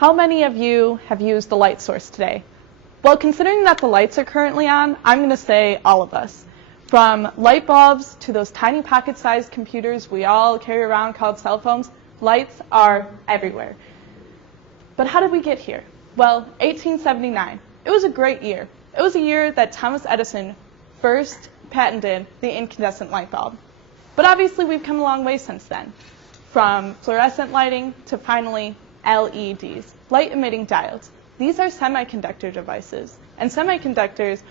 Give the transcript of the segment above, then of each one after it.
How many of you have used the light source today? Well, considering that the lights are currently on, I'm going to say all of us. From light bulbs to those tiny pocket-sized computers we all carry around called cell phones, lights are everywhere. But how did we get here? Well, 1879. It was a great year. It was a year that Thomas Edison first patented the incandescent light bulb. But obviously we've come a long way since then, from fluorescent lighting to finally LEDs, light-emitting diodes. These are semiconductor devices, and semiconductors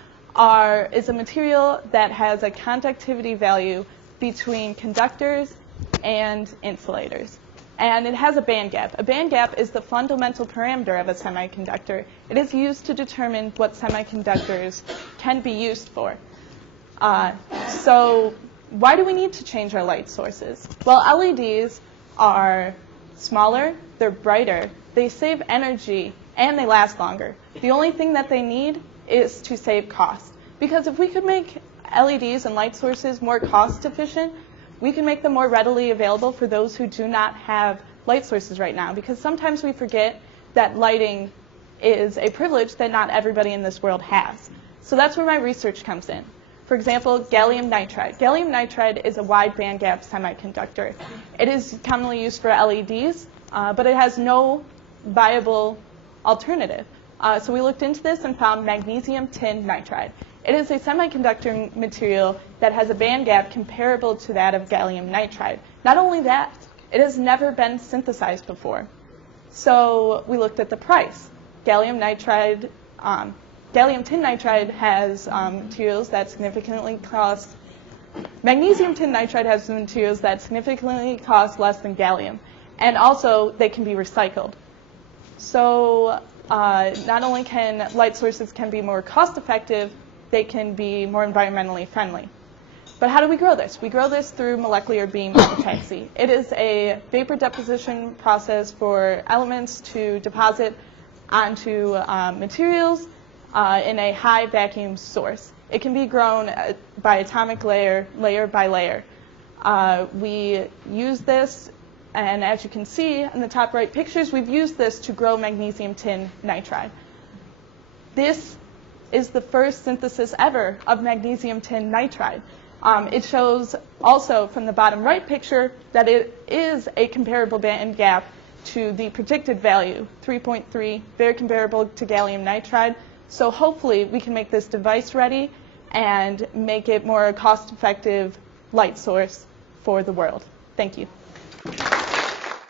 is a material that has a conductivity value between conductors and insulators. And it has a band gap. A band gap is the fundamental parameter of a semiconductor. It is used to determine what semiconductors can be used for. So why do we need to change our light sources? Well, LEDs are smaller, they're brighter, they save energy, and they last longer. The only thing that they need is to save cost. Because if we could make LEDs and light sources more cost efficient, we can make them more readily available for those who do not have light sources right now. Because sometimes we forget that lighting is a privilege that not everybody in this world has. So that's where my research comes in. For example, gallium nitride. Gallium nitride is a wide bandgap semiconductor. It is commonly used for LEDs, but it has no viable alternative. So we looked into this and found magnesium tin nitride. It is a semiconductor material that has a band gap comparable to that of gallium nitride. Not only that, it has never been synthesized before. So we looked at the price. Gallium tin nitride has materials that significantly cost, magnesium tin nitride has materials that significantly cost less than gallium. And also, they can be recycled. So not only can light sources be more cost effective, they can be more environmentally friendly. But how do we grow this? We grow this through molecular beam epitaxy. It is a vapor deposition process for elements to deposit onto materials in a high vacuum source. It can be grown by atomic layer, layer by layer. We use this, and as you can see in the top right pictures, we've used this to grow magnesium tin nitride. This is the first synthesis ever of magnesium tin nitride. It shows also from the bottom right picture that it is a comparable band gap to the predicted value, 3.3, very comparable to gallium nitride. So hopefully we can make this device ready and make it more cost-effective light source for the world. Thank you.